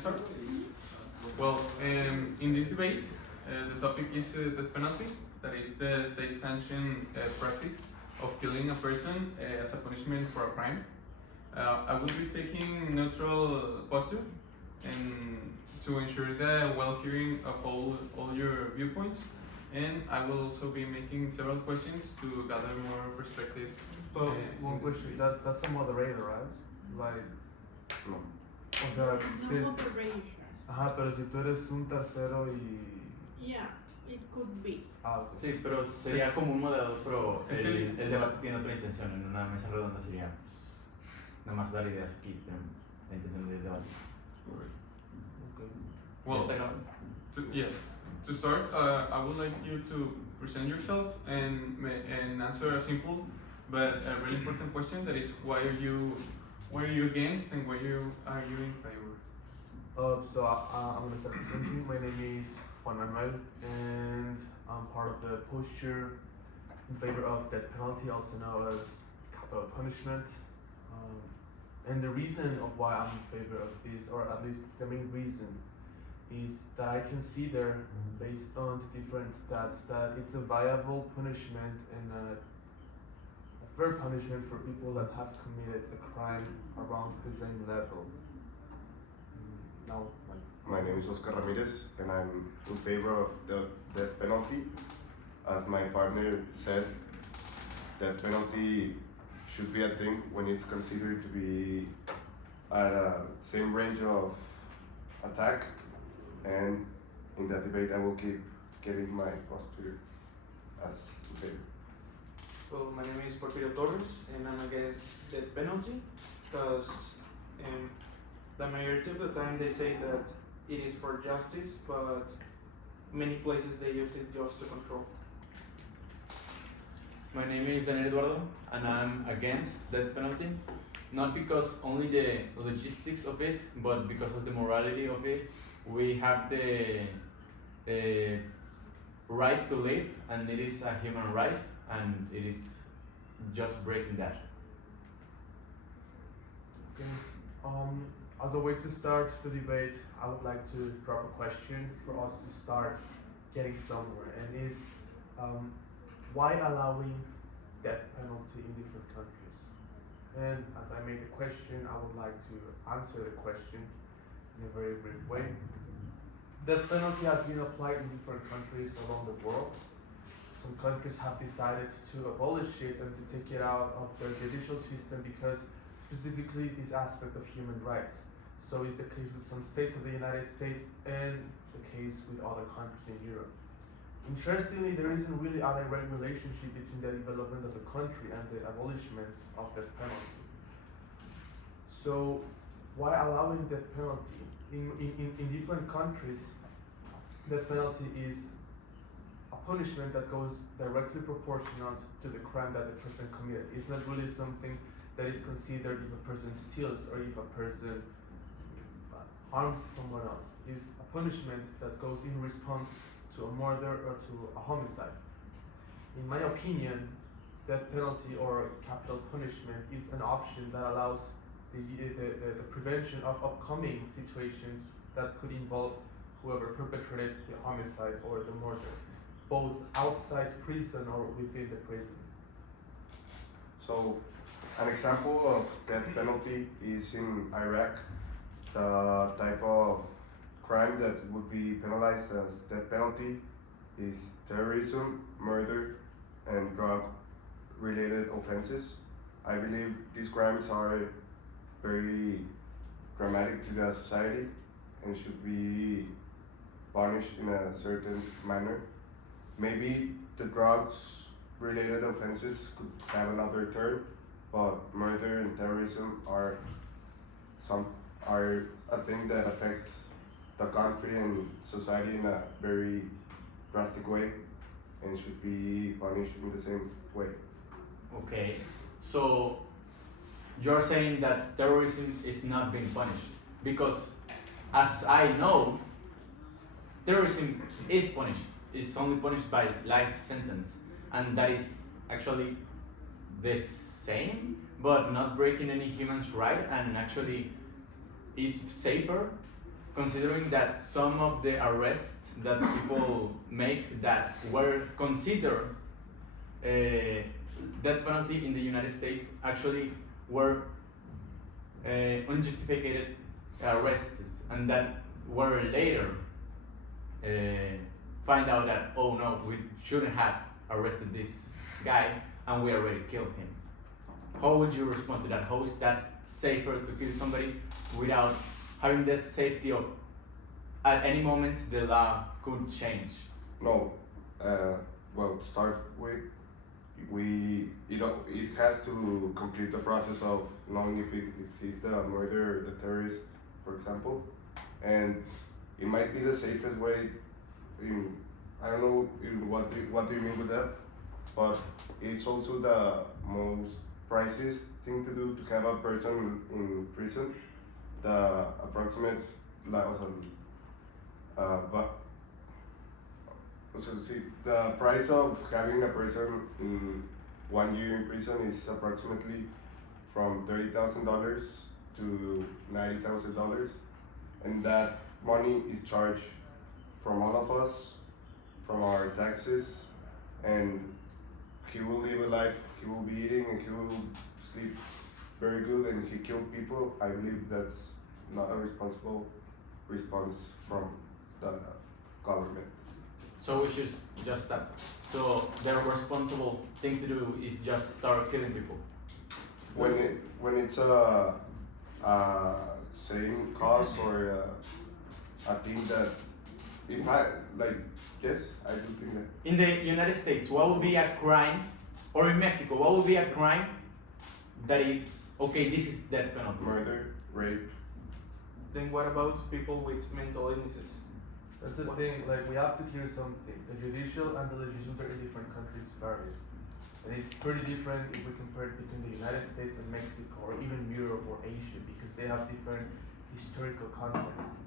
start? Well, in this debate, the topic is death penalty, that is the state-sanctioned practice of killing a person as a punishment for a crime. I will be taking neutral posture and to ensure the well hearing of all your viewpoints, and I will also be making several questions to gather more perspectives. But in one this question, debate. that's a moderator, right? Like, No. o sea, si, No moderations. ajá, pero si tú eres un tercero y... Yeah, it could be. Ah, ok. Sí, pero sería como un moderador, pero Es que- el debate tiene otra intención. En una mesa redonda sería pues, nada más dar ideas aquí, pero la intención del debate. Okay. Well, ¿Ya está grabando? yes. To start, I would like you to present yourself and answer a simple but a very important question. That is, why are you against and why are you in favor? So I'm gonna start presenting. My name is Juan Manuel, and I'm part of the posture in favor of death penalty, also known as capital punishment. And the reason of why I'm in favor of this, or at least the main reason, is that I consider, based on the different stats, that it's a viable punishment and a fair punishment for people that have committed a crime around the same level. Now, My name is Oscar Ramirez, and I'm in favor of the death penalty. As my partner said, death penalty should be a thing when it's considered to be at a same range of attack. And in that debate, I will keep getting my posture as in favor. Well, my name is Porfirio Torres, and I'm against death penalty because the majority of the time they say that it is for justice, but many places they use it just to control. My name is Daniel Eduardo, and I'm against death penalty. Not because only the logistics of it, but because of the morality of it. We have the right to live, and it is a human right, and it is just breaking that. okay. As a way to start the debate, I would like to drop a question for us to start getting somewhere, and is why allowing death penalty in different countries? And as I made the question, I would like to answer the question in a very brief way. Death penalty has been applied in different countries around the world. Some countries have decided to abolish it and to take it out of their judicial system because specifically this aspect of human rights. So is the case with some states of the United States and the case with other countries in Europe. Interestingly, there isn't really a direct relationship between the development of a country and the abolishment of death penalty. So why allowing death penalty? In different countries, death penalty is a punishment that goes directly proportional to the crime that the person committed. It's not really something that is considered if a person steals or if a person harms someone else. It's a punishment that goes in response to a murder or to a homicide. In my opinion, death penalty or capital punishment is an option that allows the prevention of upcoming situations that could involve whoever perpetrated the homicide or the murder, both outside prison or within the prison. So, an example of death penalty is in Iraq. The type of crime that would be penalized as death penalty is terrorism, murder, and drug-related offenses. I believe these crimes are very dramatic to the society and should be punished in a certain manner. Maybe the drugs-related offenses could have another term, but murder and terrorism are a thing that affect the country and society in a very drastic way and should be punished in the same way. Okay, so you're saying that terrorism is not being punished because, as I know, terrorism is punished. It's only punished by life sentence, and that is actually the same, but not breaking any human's right, and actually is safer considering that some of the arrests that people make that were considered death penalty in the United States actually were unjustified arrests, and that were later find out that, oh no, we shouldn't have arrested this guy and we already killed him. How would you respond to that? How is that safer to kill somebody without having that safety of at any moment the law could change? No, well, to start with, it has to complete the process of knowing if he's the murderer, the terrorist, for example, and it might be the safest way. I don't know what do you mean with that, but it's also the most priciest thing to do to have a person in prison. The approximate, but so see, the price of having a person in 1 year in prison is approximately from $30,000 to $90,000, and that money is charged from all of us, from our taxes, and he will live a life, he will be eating and he will sleep very good, and he killed people. I believe that's not a responsible response from the government. So we should just stop. So the responsible thing to do is just start killing people. When it's a same cause or a thing that if I like, yes, I do think that. In the United States, what would be a crime, or in Mexico, what would be a crime that is, okay, this is death penalty? Murder, rape. Then what about people with mental illnesses? That's the thing, like we have to clear something. The judicial and the legislature in different countries varies. And it's pretty different if we compare it between the United States and Mexico, or even Europe or Asia, because they have different historical context.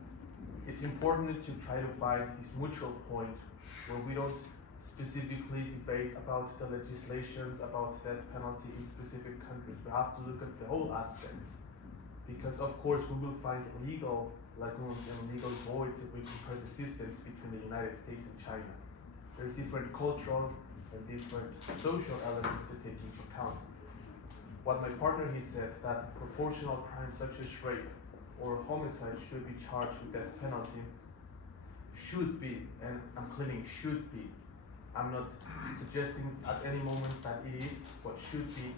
It's important to try to find this mutual point where we don't specifically debate about the legislations about death penalty in specific countries. We have to look at the whole aspect, because of course we will find legal lagoons and legal voids if we compare the systems between the United States and China. There's different cultural and different social elements to take into account. What my partner he said, that proportional crimes such as rape or homicide should be charged with death penalty, should be, and I'm claiming should be. I'm not suggesting at any moment that it is, but should be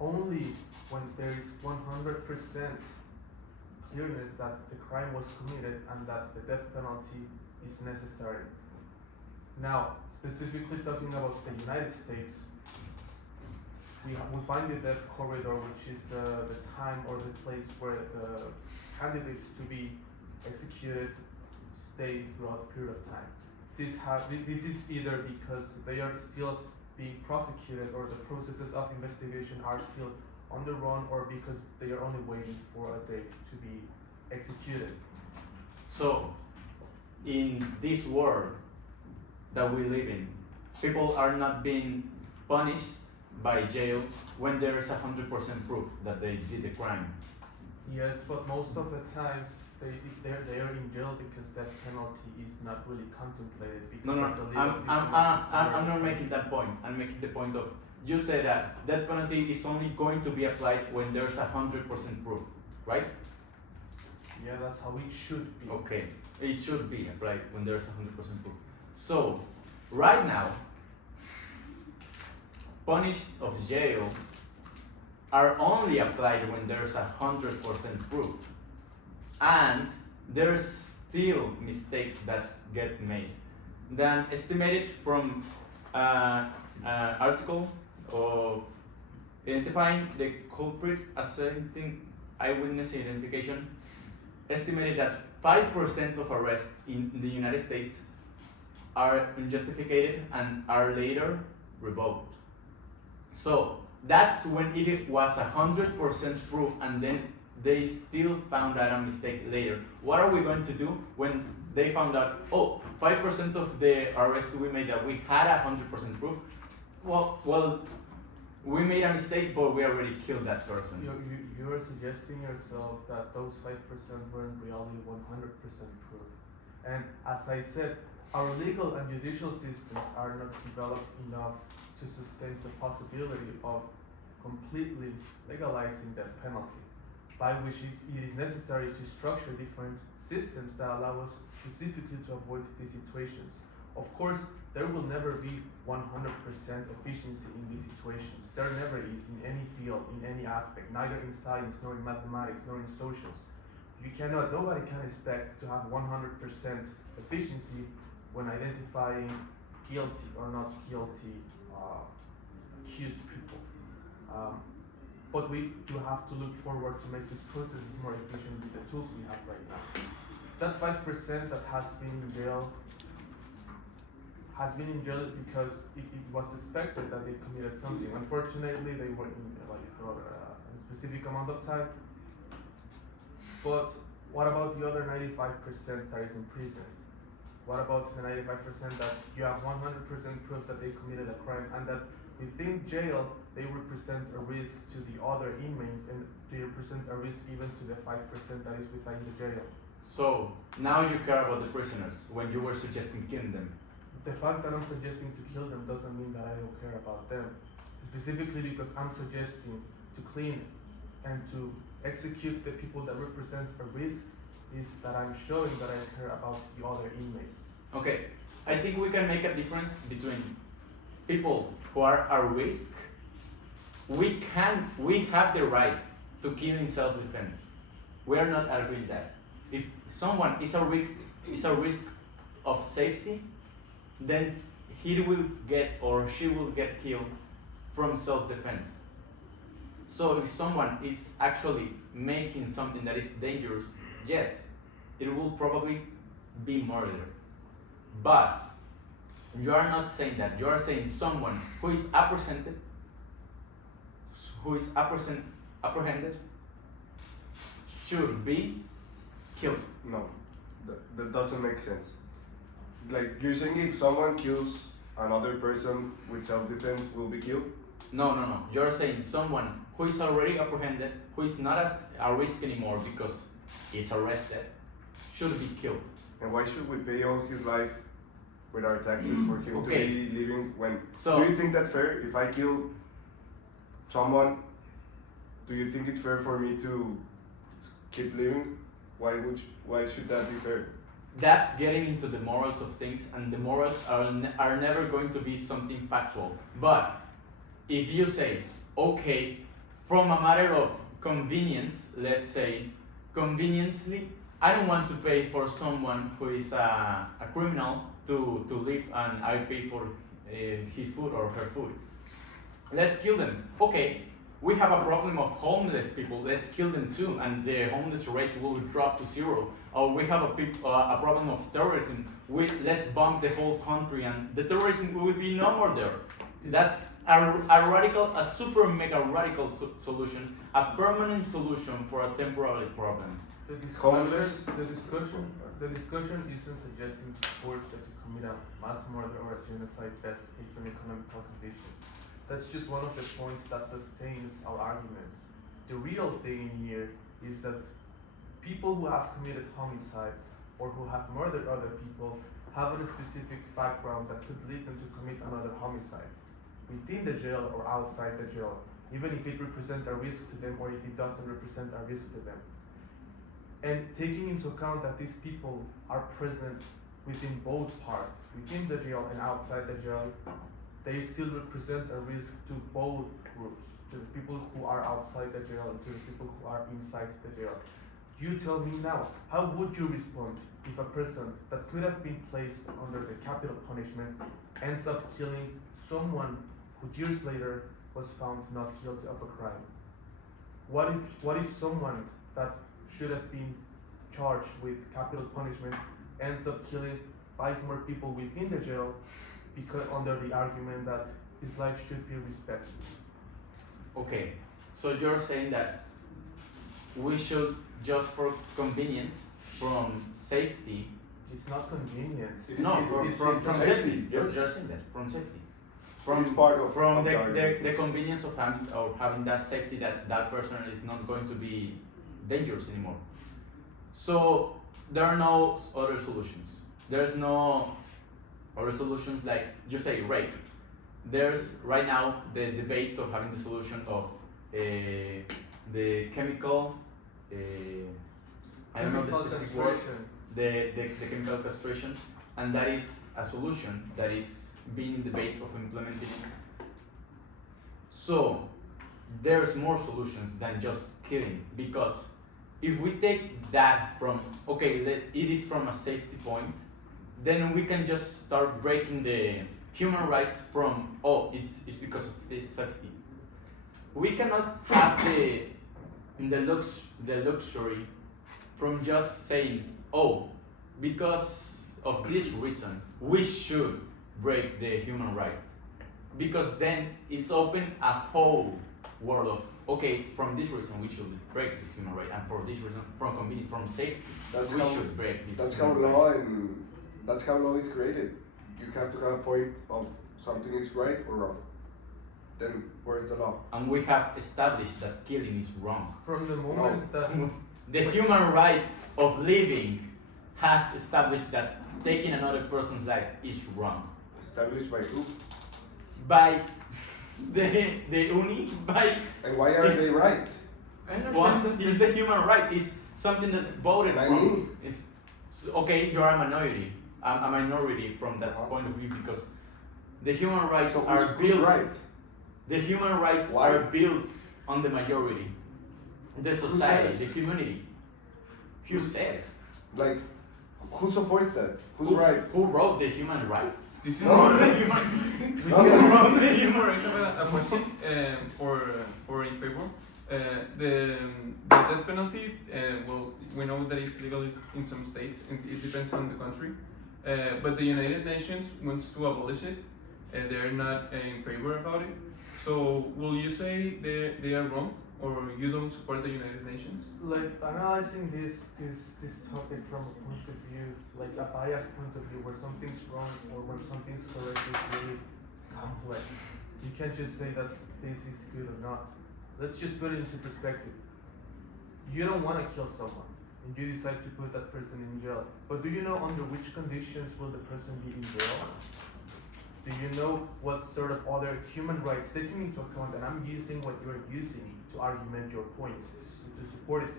only when there is 100% clearness that the crime was committed and that the death penalty is necessary. Now, specifically talking about the United States, we find the death corridor, which is the time or the place where the candidates to be executed stay throughout a period of time. This is either because they are still being prosecuted or the processes of investigation are still on the run, or because they are only waiting for a date to be executed. So, in this world that we live in, people are not being punished by jail when there is 100% proof that they did the crime. Yes, but most of the times they are in jail because death penalty is not really contemplated. Because No, of the legal I'm system not of the making that point. I'm making the point of, you say that death penalty is only going to be applied when there's 100% proof, right? Yeah, that's how it should be. Okay, it should be applied when there's 100% proof. So, right now, punished of jail are only applied when there's 100% proof. And there's still mistakes that get made. Then estimated from article of identifying the culprit asserting eyewitness identification, estimated that 5% of arrests in the United States are unjustified and are later revoked. So that's when it was 100% proof, and then they still found out a mistake later. What are we going to do when they found out, oh, 5% of the arrests we made that we had 100% proof? Well, we made a mistake, but we already killed that person. You are suggesting yourself that those 5% were in reality 100% proof. And as I said, our legal and judicial systems are not developed enough to sustain the possibility of completely legalizing that penalty, by which it is necessary to structure different systems that allow us specifically to avoid these situations. Of course, there will never be 100% efficiency in these situations. There never is in any field, in any aspect, neither in science, nor in mathematics, nor in socials. Nobody can expect to have 100% efficiency when identifying guilty or not guilty accused people. But we do have to look forward to make this process more efficient with the tools we have right now. That 5% that has been in jail because it was suspected that they committed something. Unfortunately, they were in for a specific amount of time. But what about the other 95% that is in prison? What about the 95% that you have 100% proof that they committed a crime and that within jail they represent a risk to the other inmates and they represent a risk even to the 5% that is within the jail? So now you care about the prisoners when you were suggesting killing them. The fact that I'm suggesting to kill them doesn't mean that I don't care about them. Specifically because I'm suggesting to clean and to execute the people that represent a risk is that I'm showing that I care about the other inmates. Okay, I think we can make a difference between people who are at risk. We have the right to kill in self-defense. We are not arguing that. If someone is a risk of safety, then he will get or she will get killed from self-defense. So if someone is actually making something that is dangerous, yes, it will probably be murder. But you are not saying that. You are saying someone who is apprehended, should be killed. No, that doesn't make sense. Like you're saying, if someone kills another person with self-defense, will be killed. No. You're saying someone who is already apprehended, who is not a risk anymore because he's arrested, should be killed. And why should we pay all his life with our taxes for him Okay. to be living when? So- do you think that's fair? If I kill someone, do you think it's fair for me to keep living? Why should that be fair? That's getting into the morals of things, and the morals are never going to be something factual. But if you say, okay, from a matter of convenience, let's say, conveniently, I don't want to pay for someone who is a criminal to live and I pay for his food or her food. Let's kill them. Okay, we have a problem of homeless people, let's kill them too, and the homeless rate will drop to 0. Or we have a problem of terrorism, let's bomb the whole country and the terrorism will be no more there. That's a super mega radical solution, a permanent solution for a temporary problem. The Homeless? discussion isn't suggesting to courts that to commit a mass murder or a genocide based on economical conditions. That's just one of the points that sustains our arguments. The real thing here is that people who have committed homicides or who have murdered other people have a specific background that could lead them to commit another homicide within the jail or outside the jail, even if it represents a risk to them or if it doesn't represent a risk to them. And taking into account that these people are present within both parts, within the jail and outside the jail, they still represent a risk to both groups, to the people who are outside the jail and to the people who are inside the jail. You tell me now, how would you respond if a person that could have been placed under the capital punishment ends up killing someone who years later was found not guilty of a crime? What if someone that should have been charged with capital punishment ends up killing 5 more people within the jail because under the argument that his life should be respected? Okay, so you're saying that we should, just for convenience, from safety. It's not convenience. No, from it's safety. safety, You're yes. saying that from safety. from It's part of- from of the the argument. convenience of having that safety that person is not going to be dangerous anymore. So there are no other solutions. There's no other solutions like you say rape. There's right now the debate of having the solution of the chemical. I don't know the Chemical specific word. castration. The chemical castration, and that is a solution that is being in debate of implementing it. So there's more solutions than just killing, because if we take that from it is from a safety point, then we can just start breaking the human rights from it's because of this safety. We cannot have the luxury from just saying, because of this reason, we should break the human right. Because then it's open a whole world of, from this reason we should break this human right, and for this reason, from convenience, from safety, That's we how- should break this That's how human law right. and that's how law is created. You have to have a point of something is right or wrong. Then where's the law? And we have established that killing is wrong. From the moment that The human right of living has established that taking another person's life is wrong. Established by who? By the uni, by And why are they right? I understand what that is the human right? Is something that's voted I from. mean. It's you're a minority. I'm a minority from that Uh-huh. point of view, because the human rights So are who's built. right? The human rights Why? are built on the majority, the society, says? the community. Who says? Like, who supports that? Who's Who, right? who wrote the human rights? this is No. Who wrote the more. human? No, Who no. wrote the This is human? more. I have a question for in favor. The death penalty. We know that it's legal in some states, and it depends on the country. But the United Nations wants to abolish it. They're not in favor about it. So will you say they are wrong, or you don't support the United Nations? like analyzing this topic from a point of view, like a biased point of view, where something's wrong or where something's correct is really complex. You can't just say that this is good or not. Let's just put it into perspective. You don't want to kill someone, and you decide to put that person in jail. But do you know under which conditions will the person be in jail? Do you know what sort of other human rights, taking into account, and I'm using what you're using to argument your point, to support it,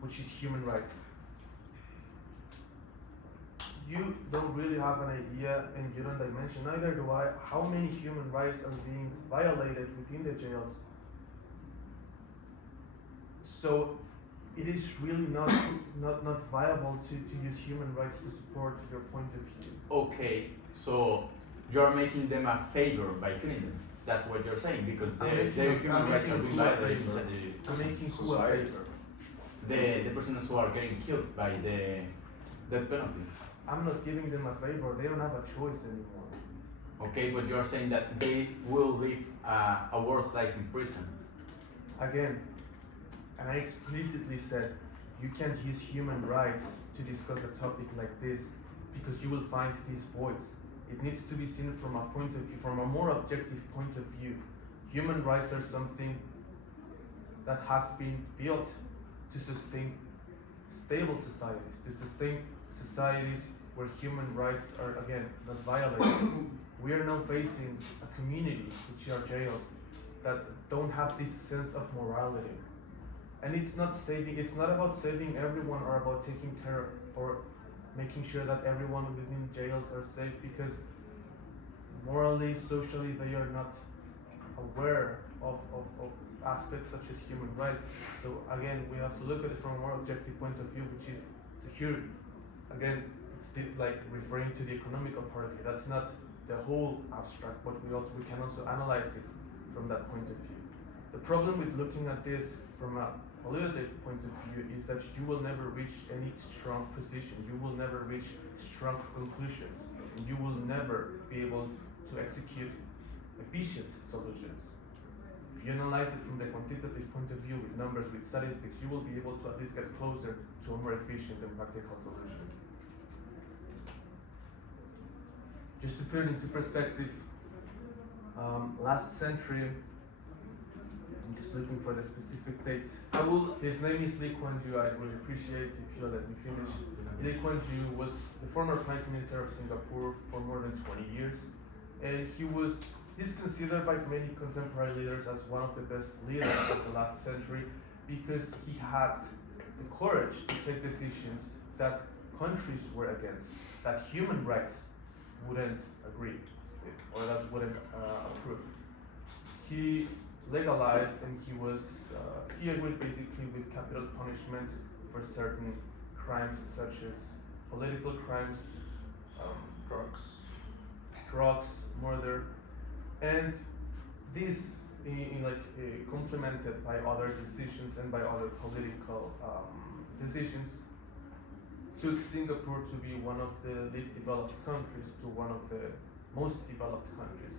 which is human rights. You don't really have an idea, and you don't dimension, neither do I, how many human rights are being violated within the jails. So it is really not viable to use human rights to support your point of view. Okay, so you're making them a favor by killing them. That's what you're saying, because their human rights are being violated inside I'm making who a Society. favor. the persons who are getting killed by the death penalty. I'm not giving them a favor, they don't have a choice anymore. Okay, but you're saying that they will live a worse life in prison. Again, and I explicitly said, you can't use human rights to discuss a topic like this, because you will find these voids. It needs to be seen from a point of view, from a more objective point of view. Human rights are something that has been built to sustain stable societies, to sustain societies where human rights are, again, not violated. We are now facing a community, which are jails, that don't have this sense of morality. And it's not about saving everyone or about taking care or making sure that everyone within jails are safe, because morally, socially, they are not aware of aspects such as human rights. So again, we have to look at it from a more objective point of view, which is security. Again, it's still like referring to the economical part of it. That's not the whole abstract, but we can also analyze it from that point of view. The problem with looking at this from a qualitative point of view is that you will never reach any strong position. You will never reach strong conclusions. And you will never be able to execute efficient solutions. If you analyze it from the quantitative point of view, with numbers, with statistics, you will be able to at least get closer to a more efficient and practical solution. Just to put it into perspective, Last century, I'm just looking for the specific dates. His name is Lee Kuan Yew. I'd really appreciate if you let me finish. Lee Kuan Yew was the former Prime Minister of Singapore for more than 20 years, and he's considered by many contemporary leaders as one of the best leaders of the last century because he had the courage to take decisions that countries were against, that human rights wouldn't agree with, or that wouldn't approve. He legalized and he agreed basically with capital punishment for certain crimes such as political crimes, drugs, murder, and this complemented by other decisions and by other political decisions took Singapore to be one of the least developed countries to one of the most developed countries.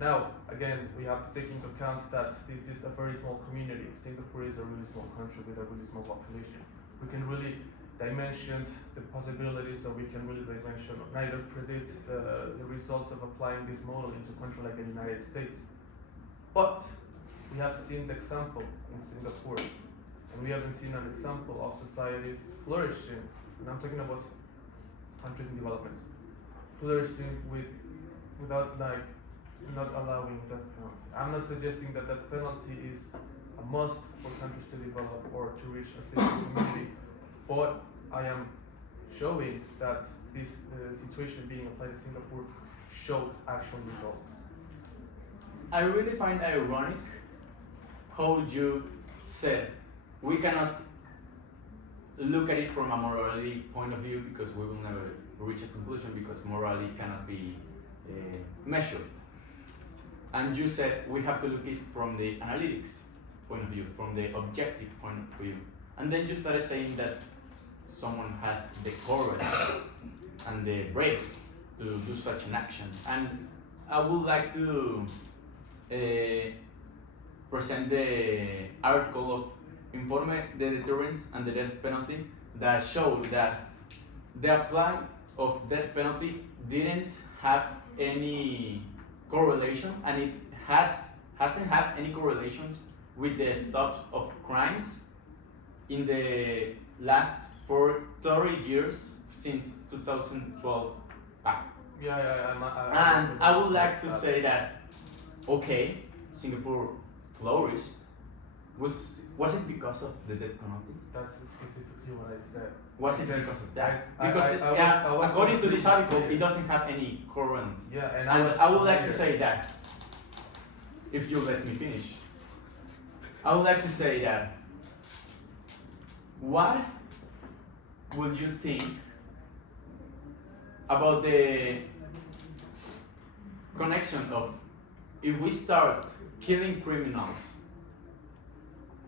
Now, again, we have to take into account that this is a very small community. Singapore is a really small country with a really small population. We can really dimension the possibilities, or we can really dimension neither predict the results of applying this model into a country like the United States. But we have seen the example in Singapore, and we haven't seen an example of societies flourishing, and I'm talking about countries in development, flourishing without not allowing that penalty. I'm not suggesting that that penalty is a must for countries to develop or to reach a safe community, but I am showing that this situation being applied to Singapore showed actual results. I really find ironic how you said we cannot look at it from a morality point of view because we will never reach a conclusion because morality cannot be measured. And you said we have to look at it from the analytics point of view, from the objective point of view. And then you started saying that someone has the courage and the bravery to do such an action. And I would like to present the article of Informe de Deterrence and the Death Penalty that showed that the apply of death penalty didn't have any correlation, and it hasn't had any correlations with the stop of crimes in the last 30 years since 2012 back. And I would like to say that, okay, Singapore flourished. Was it because of the death penalty? That's specifically what I said. Was it because of that? I Because was according to this article, clear. it doesn't have any currents. Yeah, and I would like to say that, if you let me finish, I would like to say that, what would you think about the connection of if we start killing criminals,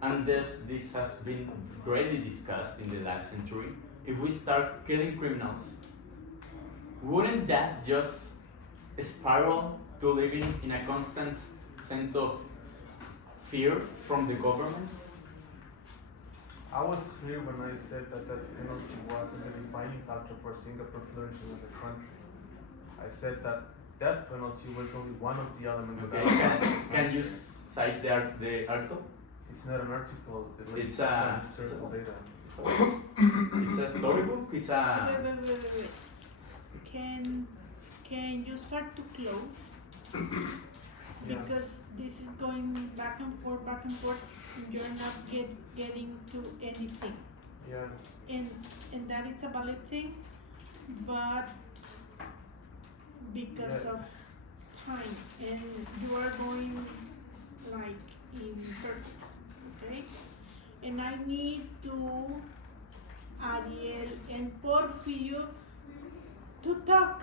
and this has been greatly discussed in the last century, if we start killing criminals, wouldn't that just spiral to living in a constant sense of fear from the government? I was clear when I said that that penalty wasn't the defining factor for Singapore flourishing as a country. I said that death penalty was only one of the elements of Okay, that. can you cite the article? It's not an article. It's a- historical data. It's a storybook. It's a Wait. Can you start to close? Yeah. Because this is going back and forth, and you're not getting to anything. Yeah. And that is a valid thing, but because Yeah. of time, and you are going like in circles, okay? And I need to Ariel and Porfirio to talk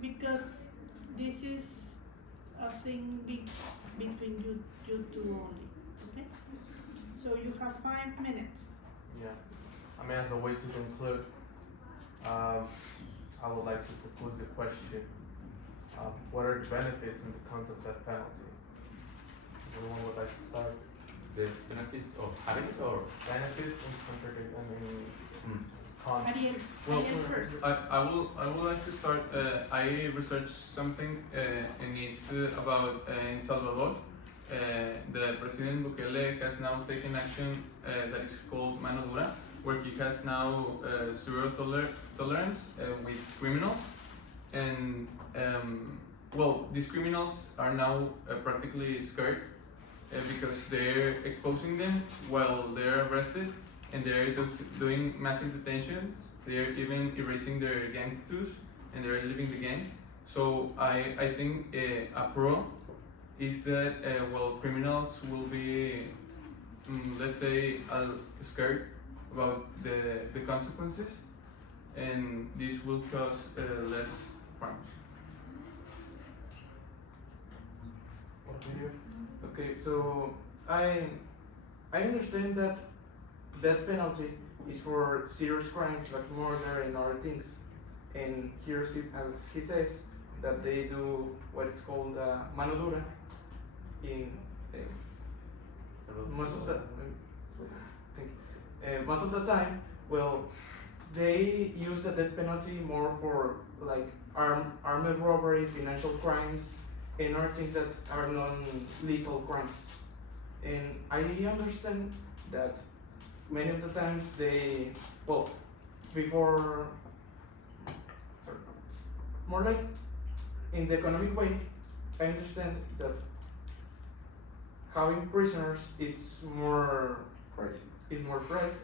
because this is a thing between you two only, okay? So you have 5 minutes. Yeah. I mean, as a way to conclude, I would like to propose the question: what are the benefits and the cons of death penalty? Anyone would like to start? the benefits of having it, or Benefits and contradict. I mean, cons. Ariel, Well, Ariel first. I would like to start. I researched something, and it's about in Salvador. The President Bukele has now taken action that is called Mano Dura, where he has now zero tolerance with criminals, and well, these criminals are now practically scared because they're exposing them while they're arrested, and they're doing massive detentions. They're even erasing their gang tattoos, and they're leaving the gang. So I think a pro is that well, criminals will be let's say scared about the consequences, and this will cause less crimes. What do you? Okay, so I understand that death penalty is for serious crimes like murder and other things, and here as he says that they do what it's called mano dura in most of the most of the time. Well, they use the death penalty more for like armed robbery, financial crimes, and other things that are non-lethal crimes. And I understand that many of the times they, well, before, sorry, more like in the economic way, I understand that having prisoners it's more Pricey. is more priced,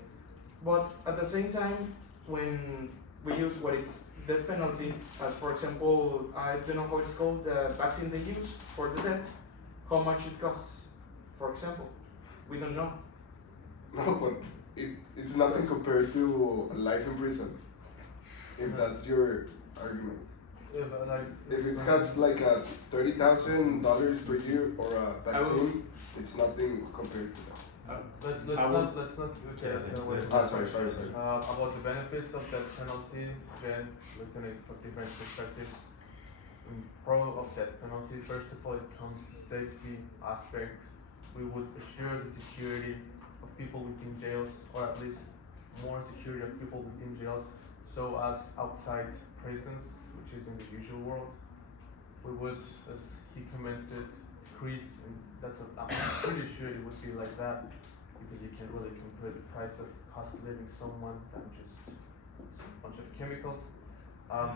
but at the same time, when we use what it's death penalty, as for example, I don't know how it's called, the vaccine they use for the death, how much it costs, for example, we don't know. No, but it's nothing compared to a life in prison. If that's your argument. Yeah, but like. If it costs like $30,000 per year or a I will- vaccine, it's nothing compared to that. Let's I will- let's not okay. Yeah, no, wait. Sorry. About the benefits of death penalty, again, looking at it from different perspectives. Pro of death penalty, first of all, it comes to safety aspect. We would assure the security of people within jails, or at least more security of people within jails, so as outside prisons, which is in the usual world. We would, as he commented, decrease, and I'm pretty sure it would be like that, because you can't really compare the price of cost of living someone than just a bunch of chemicals.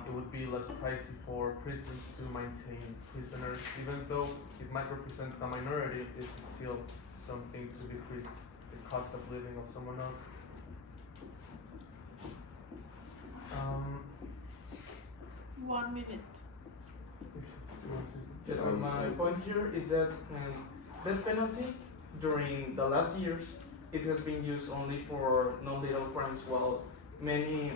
It would be less pricey for prisons to maintain prisoners, even though it might represent a minority, it's still something to decrease the cost of living of someone else. Um, 1 minute. Yes, but my point here is that death penalty during the last years it has been used only for non-lethal crimes, while many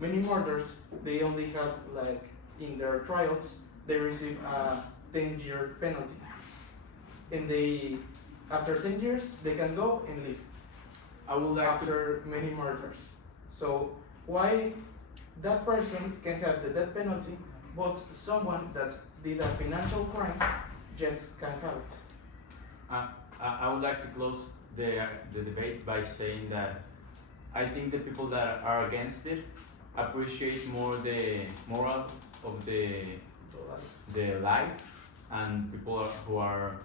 murders they only have like in their trials they receive a 10-year penalty, and they after 10 years they can go and leave I would like to. after many murders. So why that person can have the death penalty, but someone that did a financial crime just can't have it? I would like to close the debate by saying that I think the people that are against it appreciate more the moral of the life, and people who are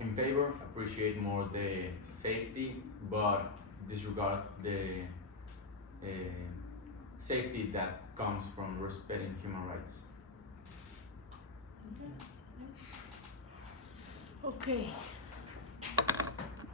in favor appreciate more the safety, but disregard the safety that comes from respecting human rights. Okay.